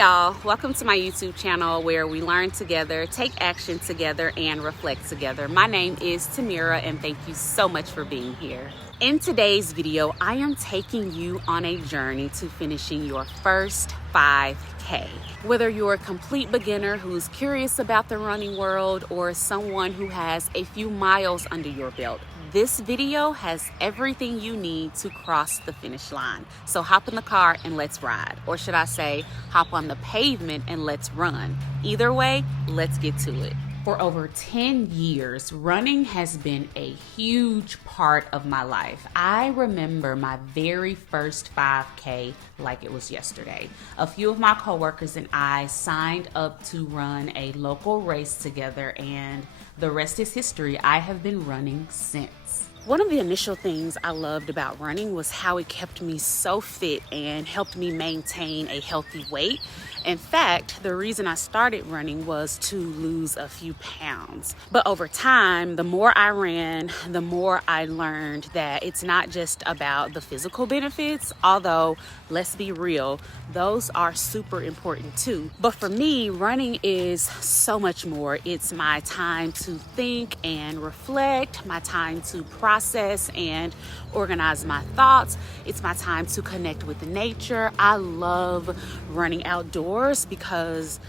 y'all, welcome to my YouTube channel where we learn together, take action together, and reflect together. My name is Tamira and thank you so much for being here. In today's video, I am taking you on a journey to finishing your first 5K. Whether you're a complete beginner who's curious about the running world or someone who has a few miles under your belt, this video has everything you need to cross the finish line. So hop in the car and let's ride. Or should I say, hop on the pavement and let's run. Either way, let's get to it. For over 10 years, running has been a huge part of my life. I remember my very first 5K like it was yesterday. A few of my coworkers and I signed up to run a local race together, and the rest is history. I have been running since. One of the initial things I loved about running was how it kept me so fit and helped me maintain a healthy weight. In fact, the reason I started running was to lose a few pounds. But over time, the more I ran, the more I learned that it's not just about the physical benefits, although let's be real, those are super important too. But for me, running is so much more. It's my time to think and reflect, my time to process and organize my thoughts. It's my time to connect with nature. I love running outdoors because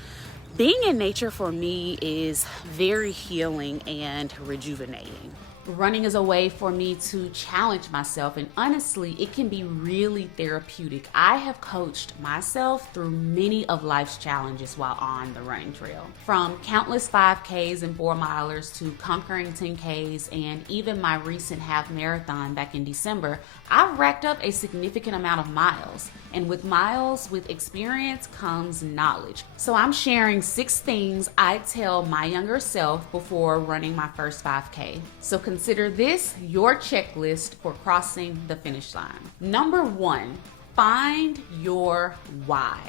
being in nature for me is very healing and rejuvenating. Running is a way for me to challenge myself, and honestly, it can be really therapeutic. I have coached myself through many of life's challenges while on the running trail. From countless 5Ks and 4-milers to conquering 10Ks and even my recent half marathon back in December, I've racked up a significant amount of miles. And with miles, with experience comes knowledge. So I'm sharing 6 things I tell my younger self before running my first 5K. So consider this your checklist for crossing the finish line. Number 1, find your why.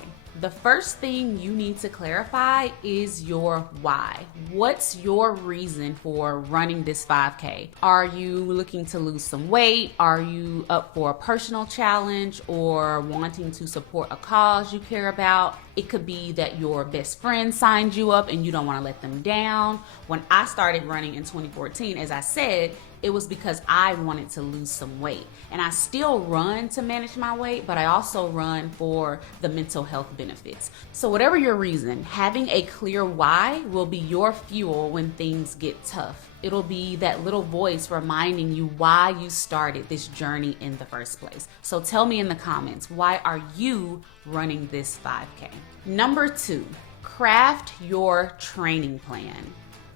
The first thing you need to clarify is your why. What's your reason for running this 5K? Are you looking to lose some weight? Are you up for a personal challenge or wanting to support a cause you care about? It could be that your best friend signed you up and you don't want to let them down. When I started running in 2014, as I said, it was because I wanted to lose some weight. And I still run to manage my weight, but I also run for the mental health benefits. So whatever your reason, having a clear why will be your fuel when things get tough. It'll be that little voice reminding you why you started this journey in the first place. So tell me in the comments, why are you running this 5K? Number 2, craft your training plan.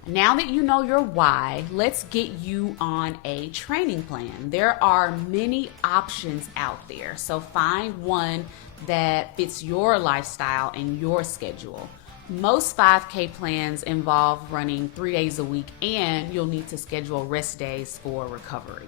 Now that you know your why, let's get you on a training plan. There are many options out there, so find one that fits your lifestyle and your schedule. Most 5K plans involve running 3 days a week, and you'll need to schedule rest days for recovery.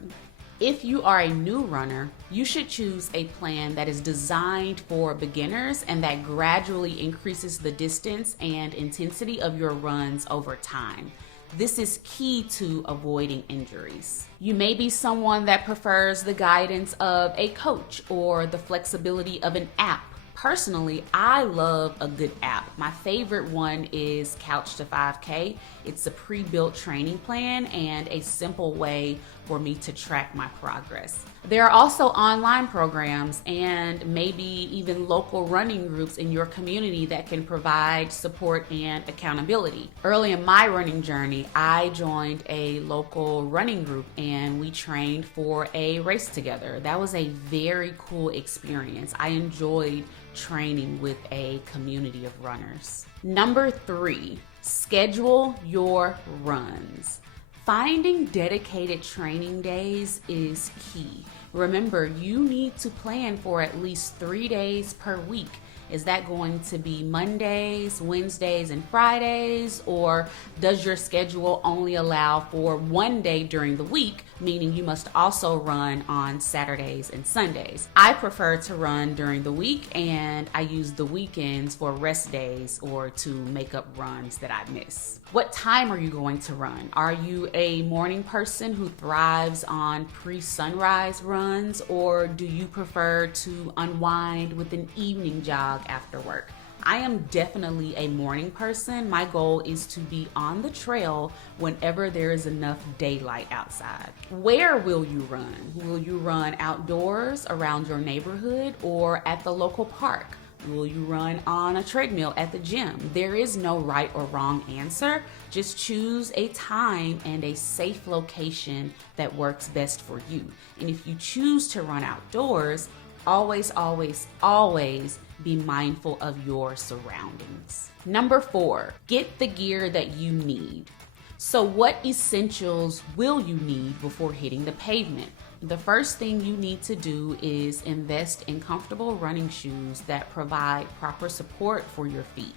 If you are a new runner, you should choose a plan that is designed for beginners and that gradually increases the distance and intensity of your runs over time. This is key to avoiding injuries. You may be someone that prefers the guidance of a coach or the flexibility of an app. Personally, I love a good app. My favorite one is Couch to 5K. It's a pre-built training plan and a simple way for me to track my progress. There are also online programs and maybe even local running groups in your community that can provide support and accountability. Early in my running journey, I joined a local running group and we trained for a race together. That was a very cool experience. I enjoyed training with a community of runners. Number 3, schedule your runs. Finding dedicated training days is key. Remember, you need to plan for at least 3 days per week. Is that going to be Mondays, Wednesdays, and Fridays? Or does your schedule only allow for 1 day during the week, meaning you must also run on Saturdays and Sundays? I prefer to run during the week, and I use the weekends for rest days or to make up runs that I miss. What time are you going to run? Are you a morning person who thrives on pre-sunrise runs, or do you prefer to unwind with an evening jog after work? I am definitely a morning person. My goal is to be on the trail whenever there is enough daylight outside. Where will you run? Will you run outdoors around your neighborhood or at the local park? Will you run on a treadmill at the gym? There is no right or wrong answer. Just choose a time and a safe location that works best for you. And if you choose to run outdoors, always, always, always be mindful of your surroundings. Number 4, get the gear that you need. So what essentials will you need before hitting the pavement? The first thing you need to do is invest in comfortable running shoes that provide proper support for your feet.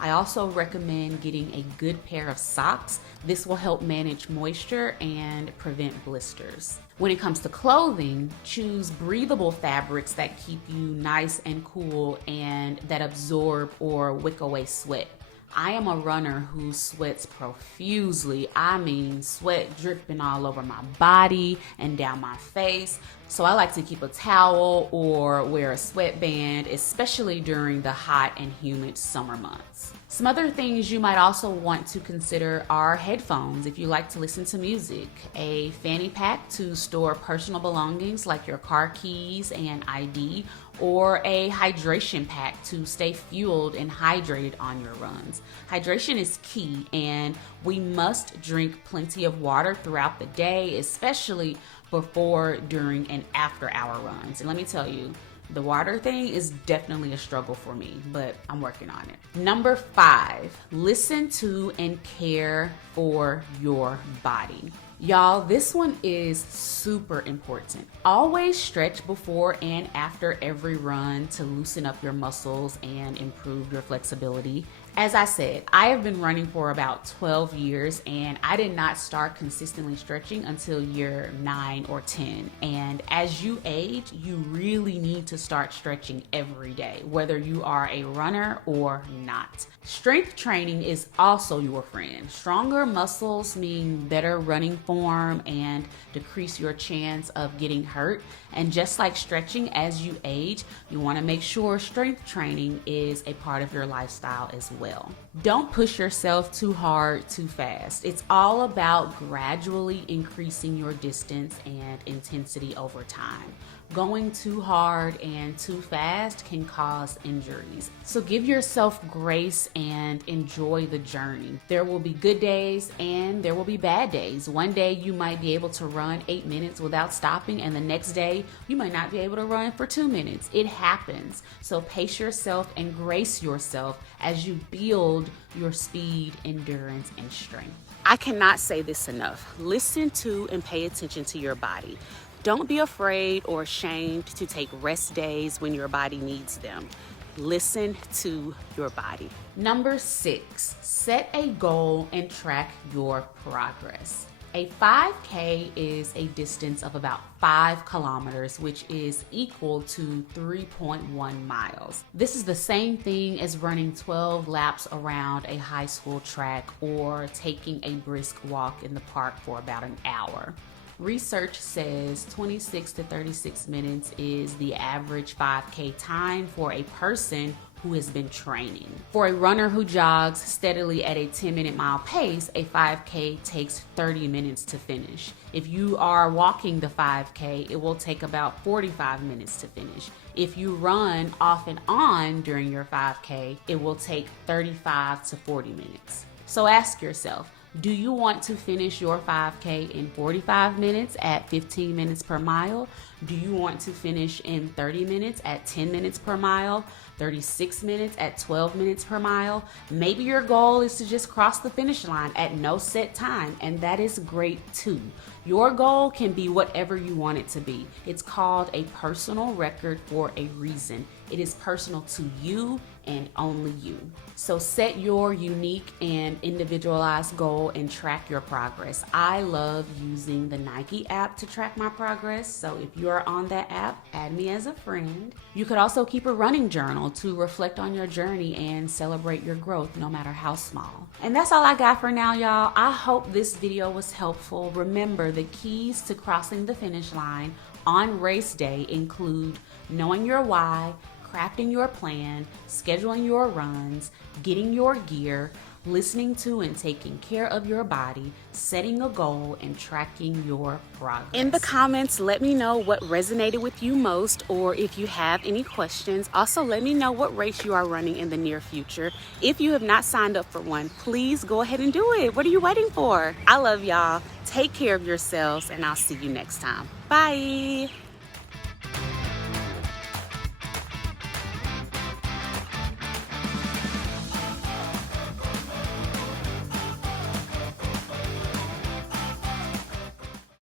I also recommend getting a good pair of socks. This will help manage moisture and prevent blisters. When it comes to clothing, choose breathable fabrics that keep you nice and cool and that absorb or wick away sweat. I am a runner who sweats profusely. I mean, sweat dripping all over my body and down my face. So I like to keep a towel or wear a sweatband, especially during the hot and humid summer months. Some other things you might also want to consider are headphones if you like to listen to music, a fanny pack to store personal belongings like your car keys and ID, or a hydration pack to stay fueled and hydrated on your runs. Hydration is key, and we must drink plenty of water throughout the day, especially before, during, and after our runs. And let me tell you, the water thing is definitely a struggle for me, but I'm working on it. Number 5, listen to and care for your body. Y'all, this one is super important. Always stretch before and after every run to loosen up your muscles and improve your flexibility. As I said, I have been running for about 12 years and I did not start consistently stretching until year 9 or 10. And as you age, you really need to start stretching every day, whether you are a runner or not. Strength training is also your friend. Stronger muscles mean better running form and decrease your chance of getting hurt. And just like stretching as you age, you want to make sure strength training is a part of your lifestyle as well. Don't push yourself too hard, too fast. It's all about gradually increasing your distance and intensity over time. Going too hard and too fast can cause injuries. So give yourself grace and enjoy the journey. There will be good days and there will be bad days. One day you might be able to run 8 minutes without stopping, and the next day you might not be able to run for 2 minutes. It happens. So pace yourself and grace yourself as you build your speed, endurance, and strength. I cannot say this enough. Listen to and pay attention to your body. Don't be afraid or ashamed to take rest days when your body needs them. Listen to your body. Number 6, set a goal and track your progress. A 5K is a distance of about 5 kilometers, which is equal to 3.1 miles. This is the same thing as running 12 laps around a high school track or taking a brisk walk in the park for about an hour. Research says 26 to 36 minutes is the average 5K time for a person who has been training. For a runner who jogs steadily at a 10-minute mile pace, a 5K takes 30 minutes to finish. If you are walking the 5K, it will take about 45 minutes to finish. If you run off and on during your 5K, it will take 35 to 40 minutes. So ask yourself, do you want to finish your 5K in 45 minutes at 15 minutes per mile? Do you want to finish in 30 minutes at 10 minutes per mile? 36 minutes at 12 minutes per mile? Maybe your goal is to just cross the finish line at no set time, and that is great too. Your goal can be whatever you want it to be. It's called a personal record for a reason. It is personal to you and only you. So set your unique and individualized goal and track your progress. I love using the Nike app to track my progress. So if you are on that app, add me as a friend. You could also keep a running journal to reflect on your journey and celebrate your growth, no matter how small. And that's all I got for now, y'all. I hope this video was helpful. Remember, the keys to crossing the finish line on race day include knowing your why, crafting your plan, scheduling your runs, getting your gear, listening to and taking care of your body, setting a goal, and tracking your progress. In the comments, let me know what resonated with you most, or if you have any questions. Also, let me know what race you are running in the near future. If you have not signed up for one, please go ahead and do it. What are you waiting for? I love y'all. Take care of yourselves, and I'll see you next time. Bye.